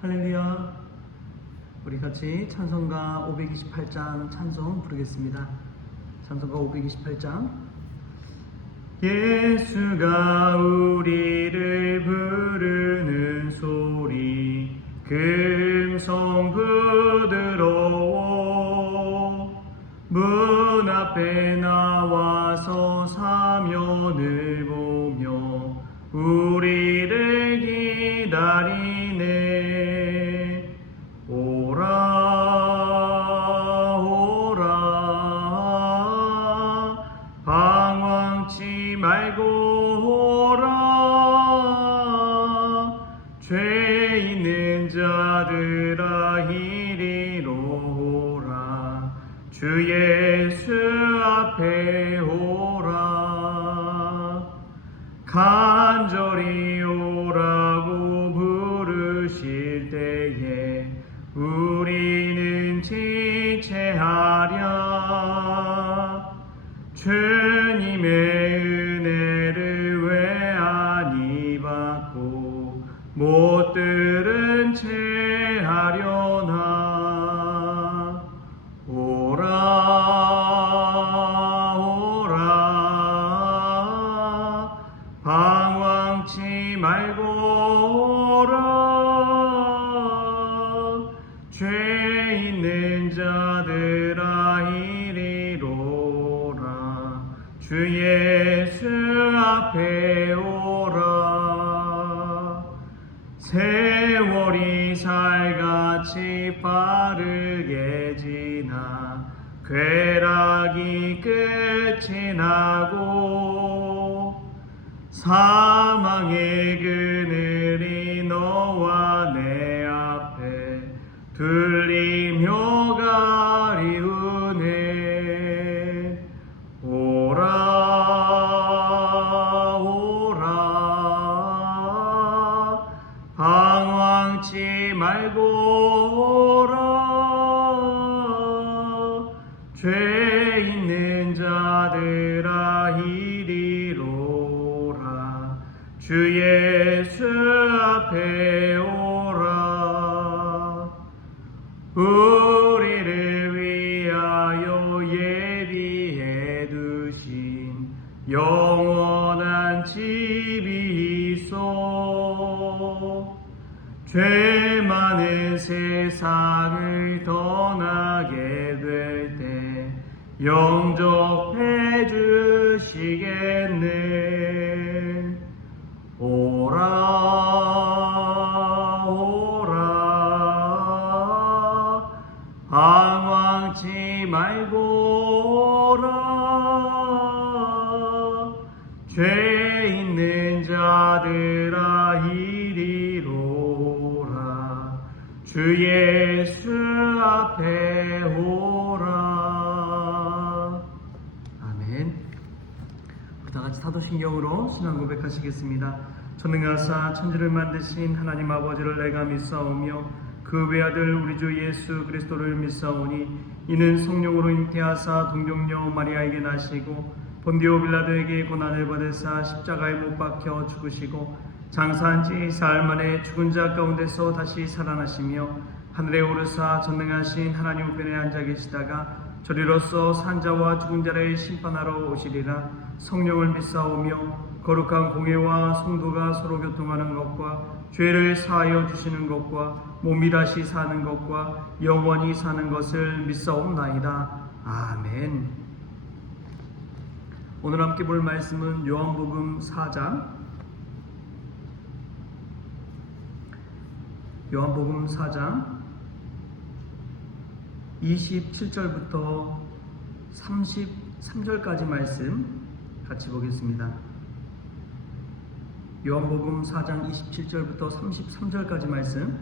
할렐루야. 우리 같이 찬송가 528장 찬송 부르겠습니다. 찬송가 528장. 예수가 우리를 부르는 소리 금성 부드러워 문 앞에 나와서 사면을 보며 우리를 기다리네. 오라 오라 방황치 말고 오라 죄 있는 자들아 이리로 오라 주 예수 앞에 오라 간절히 오라고 부르실 때에 우리는 지체하랴. 주님의 은혜를 왜 아니 받고 못 들은 채 하려나. 오라 오라 방황치 말고 오라 죄 있는 자들아 이리로 오라 주 예수 앞에 오라. 세월이 살같이 빠르게 지나 쾌락이 끝이 나고 사망의 그늘이 너와 내 앞에 들리며 가리우네. 오라 오라 방황치 말고 오라 죄 있는 자들아 이리로 오라 주 예수 앞에 오라. 우리를 위하여 예비해 두신 영원한 집이 있어 죄 많은 세상을 떠나게 될 때 영접해 주시겠네. 오라 오라 방황치 말고 오라 죄 있는 자들아 이리로 오라 주 예수 앞에 오라. 아멘. 다 같이 사도신경으로 신앙 고백하시겠습니다. 전능하사 천지를 만드신 하나님 아버지를 내가 믿사오며 그 외아들 우리 주 예수 그리스도를 믿사오니 이는 성령으로 잉태하사 동정녀 마리아에게 나시고 본디오 빌라도에게 고난을 받으사 십자가에 못 박혀 죽으시고 장사한 지 사흘 만에 죽은 자 가운데서 다시 살아나시며 하늘에 오르사 전능하신 하나님 우편에 앉아 계시다가 저리로서 산자와 죽은 자를 심판하러 오시리라. 성령을 믿사오며 거룩한 공회와 성도가 서로 교통하는 것과 죄를 사하여 주시는 것과 몸이 다시 사는 것과 영원히 사는 것을 믿사옵나이다. 아멘. 오늘 함께 볼 말씀은 요한복음 4장 27절부터 33절까지 말씀 같이 보겠습니다. 요한복음 4장 27절부터 33절까지 말씀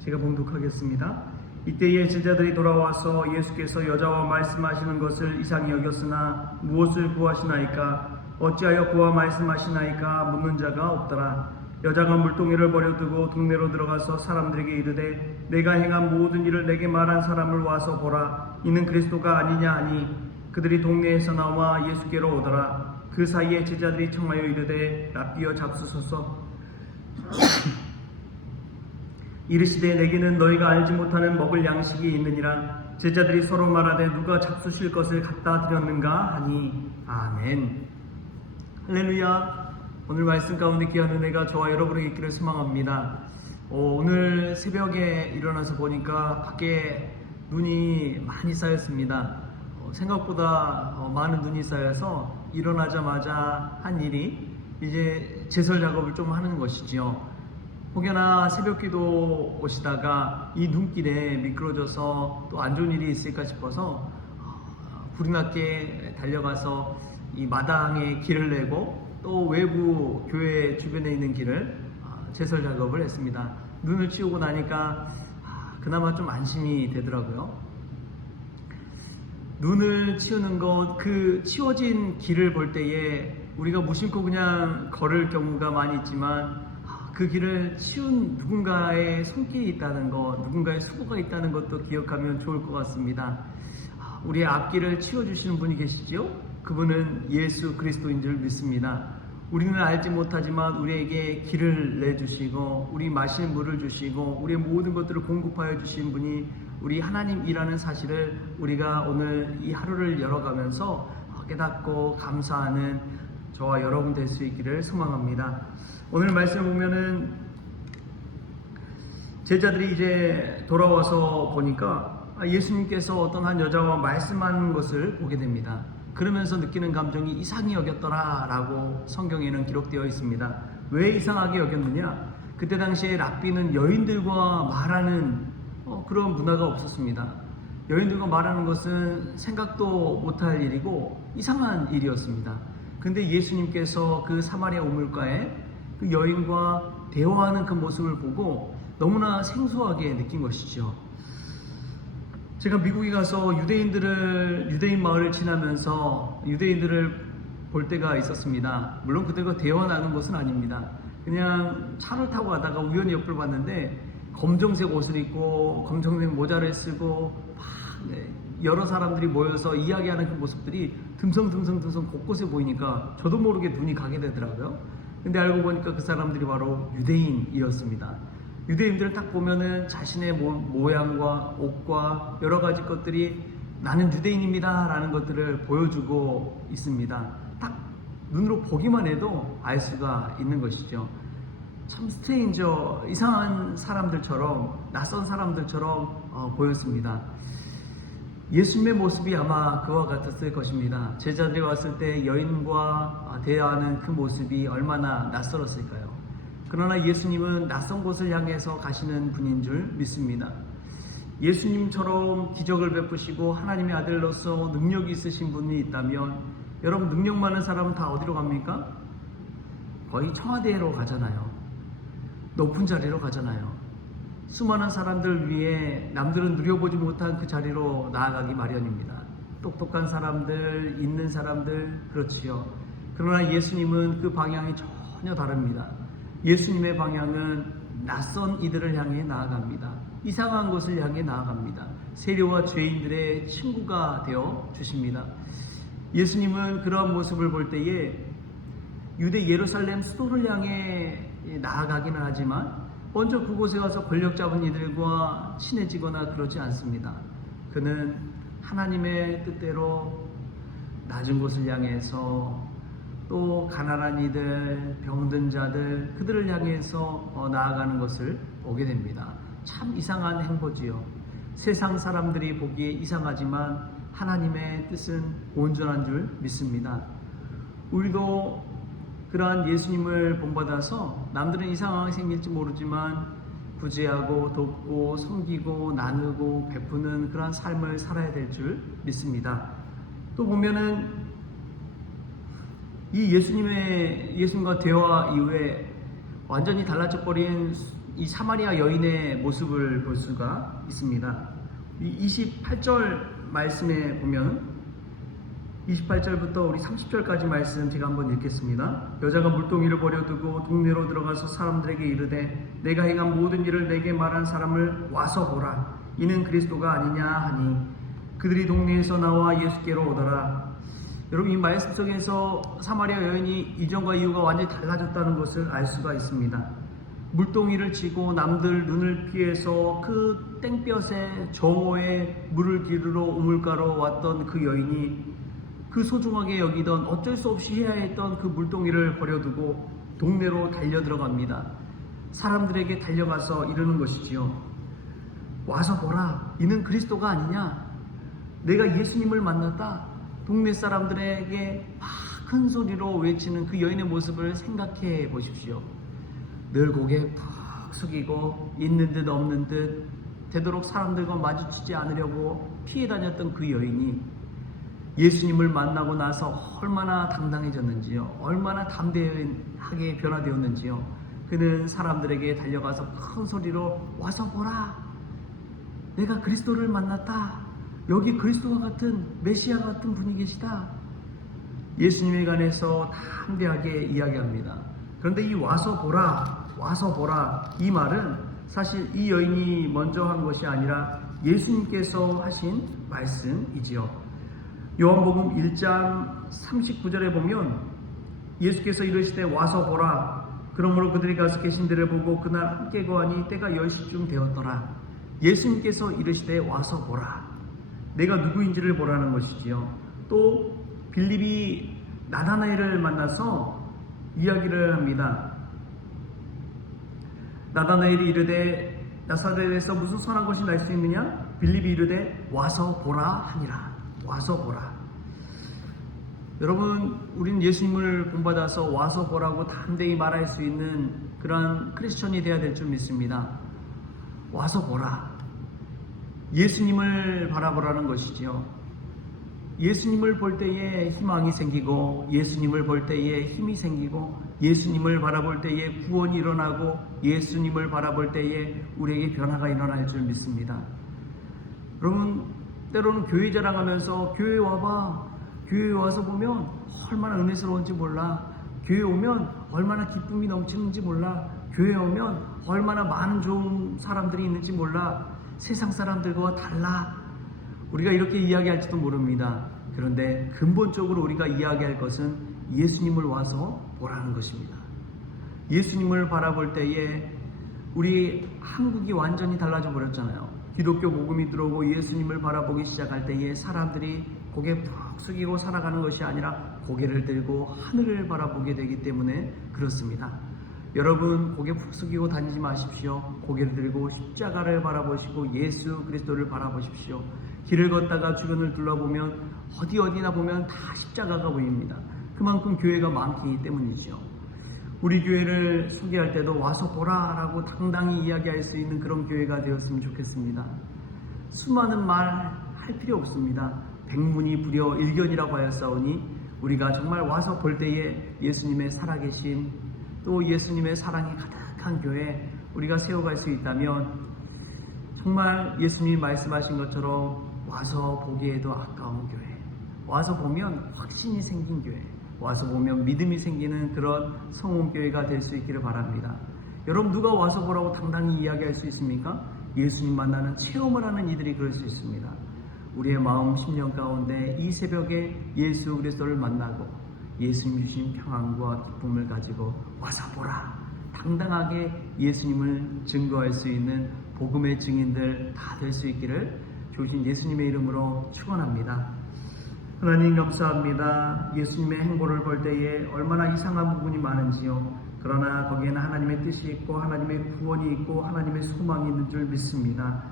제가 봉독하겠습니다. 이때에 제자들이 돌아와서 예수께서 여자와 말씀하시는 것을 이상히 여겼으나 무엇을 구하시나이까 어찌하여 그와 말씀하시나이까 묻는 자가 없더라. 여자가 물동이를 버려두고 동네로 들어가서 사람들에게 이르되 내가 행한 모든 일을 내게 말한 사람을 와서 보라. 이는 그리스도가 아니냐 하니 그들이 동네에서 나와 예수께로 오더라. 그 사이에 제자들이 청하여 이르되 랍비여 잡수소서. 이르시되 내게는 너희가 알지 못하는 먹을 양식이 있느니라. 제자들이 서로 말하되 누가 잡수실 것을 갖다 드렸는가 하니 아멘. 할렐루야. 오늘 말씀 가운데 귀한 은혜가 저와 여러분에게 있기를 소망합니다. 오늘 새벽에 일어나서 보니까 밖에 눈이 많이 쌓였습니다. 생각보다 많은 눈이 쌓여서 일어나자마자 한 일이 이제 제설 작업을 좀 하는 것이지요. 혹여나 새벽기도 오시다가 이 눈길에 미끄러져서 또 안 좋은 일이 있을까 싶어서 불이 났게 달려가서 이 마당에 길을 내고 또 외부 교회 주변에 있는 길을 제설 작업을 했습니다. 눈을 치우고 나니까 그나마 좀 안심이 되더라고요. 눈을 치우는 것, 그 치워진 길을 볼 때에 우리가 무심코 그냥 걸을 경우가 많이 있지만 그 길을 치운 누군가의 손길이 있다는 것, 누군가의 수고가 있다는 것도 기억하면 좋을 것 같습니다. 우리의 앞길을 치워주시는 분이 계시죠? 그분은 예수 그리스도인 줄 믿습니다. 우리는 알지 못하지만 우리에게 길을 내주시고 우리 마실 물을 주시고 우리의 모든 것들을 공급하여 주신 분이 우리 하나님이라는 사실을 우리가 오늘 이 하루를 열어가면서 깨닫고 감사하는 저와 여러분 될 수 있기를 소망합니다. 오늘 말씀을 보면은 제자들이 이제 돌아와서 보니까 예수님께서 어떤 한 여자와 말씀하는 것을 보게 됩니다. 그러면서 느끼는 감정이 이상히 여겼더라 라고 성경에는 기록되어 있습니다. 왜 이상하게 여겼느냐? 그때 당시에 랍비는 여인들과 말하는 그런 문화가 없었습니다. 여인들과 말하는 것은 생각도 못할 일이고 이상한 일이었습니다. 근데 예수님께서 그 사마리아 우물가에 그 여인과 대화하는 그 모습을 보고 너무나 생소하게 느낀 것이죠. 제가 미국에 가서 유대인 마을을 지나면서 유대인들을 볼 때가 있었습니다. 물론 그들과 대화 나눈 것은 아닙니다. 그냥 차를 타고 가다가 우연히 옆을 봤는데 검정색 옷을 입고 검정색 모자를 쓰고 막 여러 사람들이 모여서 이야기하는 그 모습들이 듬성듬성 곳곳에 보이니까 저도 모르게 눈이 가게 되더라고요. 근데 알고 보니까 그 사람들이 바로 유대인이었습니다. 유대인들을 딱 보면은 자신의 모양과 옷과 여러 가지 것들이 나는 유대인입니다 라는 것들을 보여주고 있습니다. 딱 눈으로 보기만 해도 알 수가 있는 것이죠. 참 스트레인저, 이상한 사람들처럼, 낯선 사람들처럼 보였습니다. 예수님의 모습이 아마 그와 같았을 것입니다. 제자들이 왔을 때 여인과 대화하는 그 모습이 얼마나 낯설었을까요? 그러나 예수님은 낯선 곳을 향해서 가시는 분인 줄 믿습니다. 예수님처럼 기적을 베푸시고 하나님의 아들로서 능력이 있으신 분이 있다면 여러분, 능력 많은 사람은 다 어디로 갑니까? 거의 청와대로 가잖아요. 높은 자리로 가잖아요. 수많은 사람들 위해 남들은 누려보지 못한 그 자리로 나아가기 마련입니다. 똑똑한 사람들, 있는 사람들, 그렇지요. 그러나 예수님은 그 방향이 전혀 다릅니다. 예수님의 방향은 낯선 이들을 향해 나아갑니다. 이상한 곳을 향해 나아갑니다. 세리와 죄인들의 친구가 되어 주십니다. 예수님은 그러한 모습을 볼 때에 유대 예루살렘 수도를 향해 나아가기는 하지만 먼저 그곳에 가서 권력 잡은 이들과 친해지거나 그러지 않습니다. 그는 하나님의 뜻대로 낮은 곳을 향해서 또 가난한 이들, 병든 자들, 그들을 향해서 나아가는 것을 보게 됩니다. 참 이상한 행보지요. 세상 사람들이 보기에 이상하지만 하나님의 뜻은 온전한 줄 믿습니다. 우리도 그러한 예수님을 본받아서 남들은 이상하게 생길지 모르지만 구제하고 돕고 섬기고 나누고 베푸는 그러한 삶을 살아야 될 줄 믿습니다. 또 보면은 이 예수님과 대화 이후에 완전히 달라져 버린 이 사마리아 여인의 모습을 볼 수가 있습니다. 이 28절 말씀에 보면 28절부터 우리 30절까지 말씀 제가 한번 읽겠습니다. 여자가 물동이를 버려두고 동네로 들어가서 사람들에게 이르되 내가 행한 모든 일을 내게 말한 사람을 와서 보라. 이는 그리스도가 아니냐 하니 그들이 동네에서 나와 예수께로 오더라. 여러분, 이 말씀 속에서 사마리아 여인이 이전과 이후가 완전히 달라졌다는 것을 알 수가 있습니다. 물동이를 쥐고 남들 눈을 피해서 그 땡볕에 정오에 물을 기르러 우물가로 왔던 그 여인이 그 소중하게 여기던 어쩔 수 없이 해야 했던 그 물동이를 버려두고 동네로 달려 들어갑니다. 사람들에게 달려가서 이러는 것이지요. 와서 보라, 이는 그리스도가 아니냐? 내가 예수님을 만났다. 동네 사람들에게 막 큰 소리로 외치는 그 여인의 모습을 생각해 보십시오. 늘 고개 푹 숙이고 있는 듯 없는 듯 되도록 사람들과 마주치지 않으려고 피해 다녔던 그 여인이 예수님을 만나고 나서 얼마나 당당해졌는지요. 얼마나 담대하게 변화되었는지요. 그는 사람들에게 달려가서 큰 소리로 와서 보라. 내가 그리스도를 만났다. 여기 그리스도와 같은 메시아 같은 분이 계시다. 예수님에 관해서 담대하게 이야기합니다. 그런데 이 와서 보라, 와서 보라 이 말은 사실 이 여인이 먼저 한 것이 아니라 예수님께서 하신 말씀이지요. 요한복음 1장 39절에 보면 예수께서 이르시되 와서 보라. 그러므로 그들이 가서 계신 데를 보고 그날 함께 거하니 때가 10시쯤 되었더라. 예수님께서 이르시되 와서 보라. 내가 누구인지를 보라는 것이지요. 또 빌립이 나다나엘을 만나서 이야기를 합니다. 나다나엘이 이르되 나사렛에서 무슨 선한 것이 날 수 있느냐? 빌립이 이르되 와서 보라 하니라. 와서 보라. 여러분, 우린 예수님을 본받아서 와서 보라고 담대히 말할 수 있는 그러한 크리스천이 되어야 될 줄 믿습니다. 와서 보라. 예수님을 바라보라는 것이지요. 예수님을 볼 때에 희망이 생기고 예수님을 볼 때에 힘이 생기고 예수님을 바라볼 때에 구원이 일어나고 예수님을 바라볼 때에 우리에게 변화가 일어날 줄 믿습니다. 여러분, 때로는 교회 자랑하면서 교회 와봐, 교회에 와서 보면 얼마나 은혜스러운지 몰라, 교회 오면 얼마나 기쁨이 넘치는지 몰라, 교회 오면 얼마나 많은 좋은 사람들이 있는지 몰라, 세상 사람들과 달라. 우리가 이렇게 이야기할지도 모릅니다. 그런데 근본적으로 우리가 이야기할 것은 예수님을 와서 보라는 것입니다. 예수님을 바라볼 때에 우리 한국이 완전히 달라져 버렸잖아요. 기독교 복음이 들어오고 예수님을 바라보기 시작할 때에 사람들이 고개 푹 숙이고 살아가는 것이 아니라 고개를 들고 하늘을 바라보게 되기 때문에 그렇습니다. 여러분, 고개 푹 숙이고 다니지 마십시오. 고개를 들고 십자가를 바라보시고 예수 그리스도를 바라보십시오. 길을 걷다가 주변을 둘러보면 어디나 보면 다 십자가가 보입니다. 그만큼 교회가 많기 때문이죠. 우리 교회를 소개할 때도 와서 보라 라고 당당히 이야기할 수 있는 그런 교회가 되었으면 좋겠습니다. 수많은 말 할 필요 없습니다. 백문이 불여 일견이라고 하였사오니 우리가 정말 와서 볼 때에 예수님의 살아계심 또 예수님의 사랑이 가득한 교회 우리가 세워갈 수 있다면 정말 예수님이 말씀하신 것처럼 와서 보기에도 아까운 교회, 와서 보면 확신이 생긴 교회, 와서 보면 믿음이 생기는 그런 성원교회가 될 수 있기를 바랍니다. 여러분, 누가 와서 보라고 당당히 이야기할 수 있습니까? 예수님 만나는 체험을 하는 이들이 그럴 수 있습니다. 우리의 마음 심령 가운데 이 새벽에 예수 그리스도를 만나고 예수님 주신 평안과 기쁨을 가지고 와서 보라, 당당하게 예수님을 증거할 수 있는 복음의 증인들 다 될 수 있기를 주신 예수님의 이름으로 축원합니다. 하나님 감사합니다. 예수님의 행보를 볼 때에 얼마나 이상한 부분이 많은지요. 그러나 거기에는 하나님의 뜻이 있고 하나님의 구원이 있고 하나님의 소망이 있는 줄 믿습니다.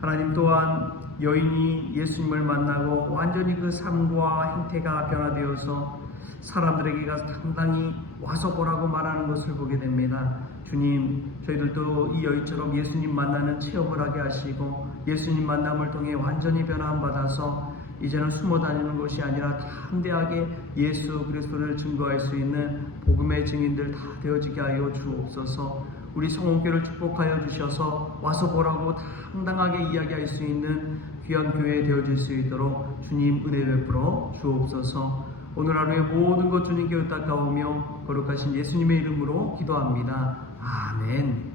하나님 또한 여인이 예수님을 만나고 완전히 그 삶과 행태가 변화되어서 사람들에게 가서 당당히 와서 보라고 말하는 것을 보게 됩니다. 주님, 저희들도 이 여인처럼 예수님 만나는 체험을 하게 하시고 예수님 만남을 통해 완전히 변화함 받아서 이제는 숨어 다니는 것이 아니라 담대하게 예수 그리스도를 증거할 수 있는 복음의 증인들 다 되어지게 하여 주옵소서. 우리 성원교회를 축복하여 주셔서 와서 보라고 당당하게 이야기할 수 있는 귀한 교회 되어질 수 있도록 주님 은혜 베풀어 주옵소서. 오늘 하루의 모든 것 주님께 의탁하오며 거룩하신 예수님의 이름으로 기도합니다. 아멘.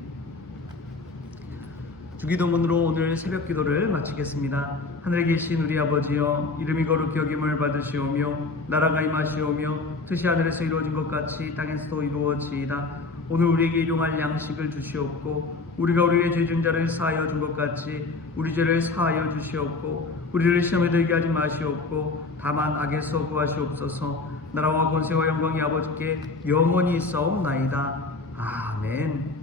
주기도문으로 오늘 새벽 기도를 마치겠습니다. 하늘에 계신 우리 아버지여, 이름이 거룩히 여김을 받으시오며 나라가 임하시오며 뜻이 하늘에서 이루어진 것 같이 땅에서도 이루어지이다. 오늘 우리에게 일용할 양식을 주시옵고 우리가 우리의 죄진자를 사하여 준 것 같이 우리 죄를 사하여 주시옵고 우리를 시험에 들게 하지 마시옵고 다만 악에서 구하시옵소서. 나라와 권세와 영광이 아버지께 영원히 있사옵나이다. 아멘.